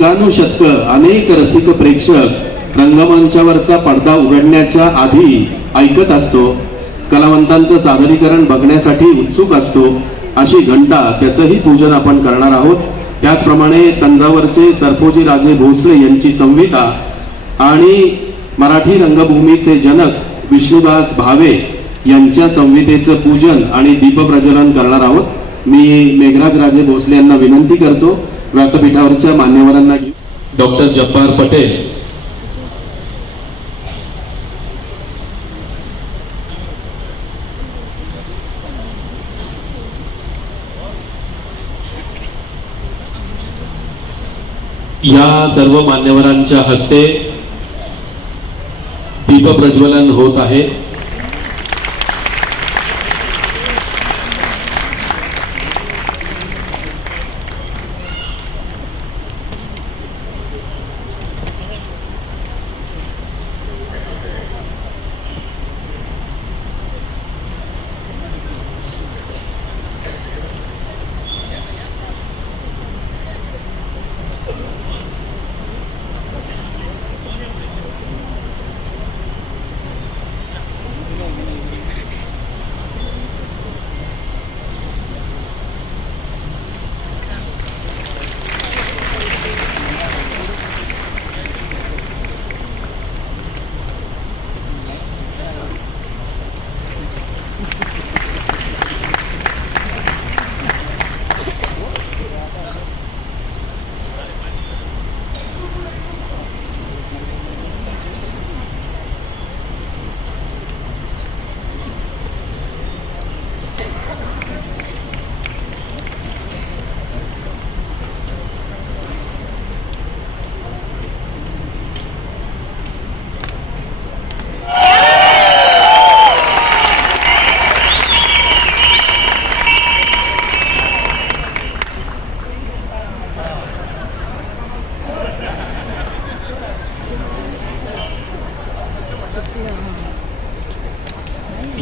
शतकानुशतक अनेक रसिक प्रेक्षक रंगमंचावरचा पडदा उघडण्याच्या आधी ऐकत असतो. कलावंतांचं सादरीकरण बघण्यासाठी उत्सुक असतो. अशी घंटा त्याचंही पूजन आपण करणार आहोत. त्याचप्रमाणे तंजावरचे सरफोजी राजे भोसले यांची संविता आणि मराठी रंगभूमीचे जनक विष्णुदास भावे यांच्या संवितेचं पूजन आणि दीपप्रज्वलन करणार आहोत. मी मेघराज राजे भोसले यांना विनंती करतो. व्यासपीठावरच्या मान्यवरांना घेऊन. डॉक्टर जब्बार पटेल. या सर्व मान्यवरांच्या हस्ते दीपप्रज्वलन होत आहे.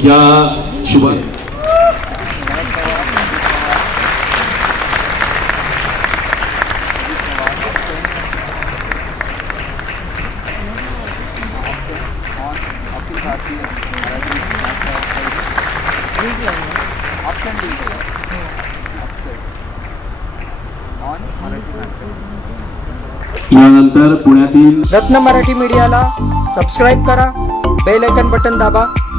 या शुभ यानंतर पुण्यातील रत्न मराठी मीडियाला सबस्क्राईब करा बेल आयकन बटन दाबा.